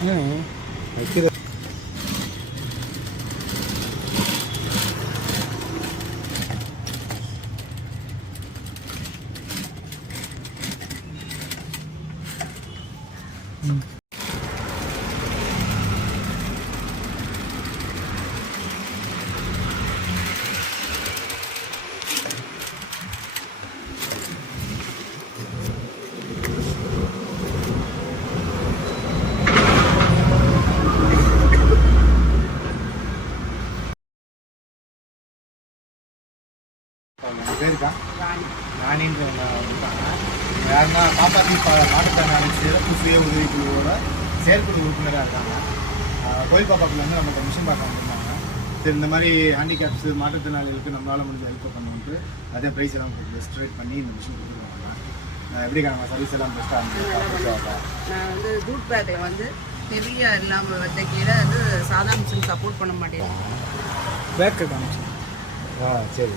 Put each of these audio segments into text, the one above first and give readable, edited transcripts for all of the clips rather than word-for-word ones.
வைக்கிற பேருக்கா ராணின்றவங்க இருக்காங்க. யாருன்னா பாப்பாத்தி மாட்டுத்தானாளி சிறப்பு சுய உதவிக்குழுவோட செயற்குழு உறுப்பினராக இருக்காங்க. கோயில் பாப்பாத்தில் வந்து நம்மகிட்ட மிஷின் பார்க்க வந்திருந்தாங்க. சரி, இந்த மாதிரி ஹேண்டிகேப்ஸ் மாற்றுத்திறனாளிகளுக்கு நம்மளால் முடிஞ்ச ஹெல்ப் பண்ணுவோன்ட்டு அதே ப்ரைஸ் எல்லாம் ரெஸ்ட்ரேட் பண்ணி இந்த மிஷின் கொடுத்துருவாங்க. எப்படிக்கா நம்ம சர்வீஸ் எல்லாம் பெஸ்ட்டாக இருந்துச்சு? நான் வந்து ஜூட் பேக்கில் வந்து ஹெவியாக இல்லாமல் தைக்கையில் வந்து சாதா மிஷின் சப்போர்ட் பண்ண மாட்டேன். பேக்கு காமிச்சு சரி,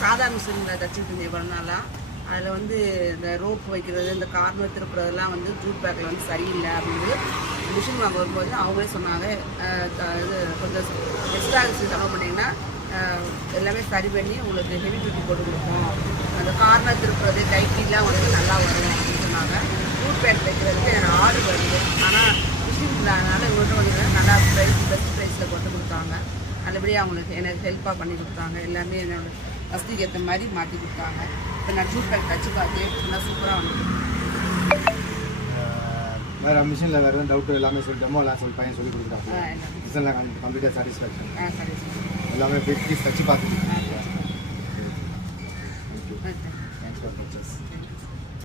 சாதா மிஷினில் தைச்சிட்டு இருந்தேன் இவ்வளோ நாளாக. அதில் வந்து இந்த ரோப் வைக்கிறது, இந்த கார்னர் திருப்புறதெல்லாம் வந்து ஜூட் பேக்கில் வந்து சரியில்லை அப்படின்னு மிஷின் வாங்க வரும்போது அவங்களே சொன்னாங்க, இது கொஞ்சம் எக்ஸ்ட்ரா செலவு பண்ணிங்கன்னா எல்லாமே சரி பண்ணி உங்களுக்கு ஹெவி டியூட்டி போட்டு கொடுப்போம், அந்த கார்னர் திருப்புறது டைட்டிலாம் வந்து நல்லா வரும் அப்படின்னு சொன்னாங்க. ஜூட் பேக் வைக்கிறதுக்கு எனக்கு ஆர்டர் வருது. ஆனால் மிஷின் இல்லாதனால இவங்கள்ட்ட வந்து நல்லா பெஸ்ட் ப்ரைஸில் கொண்டு கொடுத்தாங்க. நல்லபடியாக அவங்களுக்கு எனக்கு ஹெல்ப்பாக பண்ணி கொடுத்தாங்க. எல்லாமே என்னோட வசதிக்கு ஏற்ற மாதிரி மாற்றி கொடுத்தாங்க. இப்போ நான் ஜூட் பேக் தச்சு பார்த்தேன், நல்லா சூப்பராக வந்துருக்கு. வேறு மிஷினில் வேறு எதுவும் டவுட்டு எல்லாமே சொல்லிட்டோமோ எல்லாம் பையன் சொல்லி கொடுக்குறாங்க. மிஷின்லாம் கம்ப்ளீட்டாக சாட்டிஸ்ஃபேக்ஷன், எல்லாமே பீஸ் தச்சு பார்த்துட்டு. Thank you, thanks for purchase.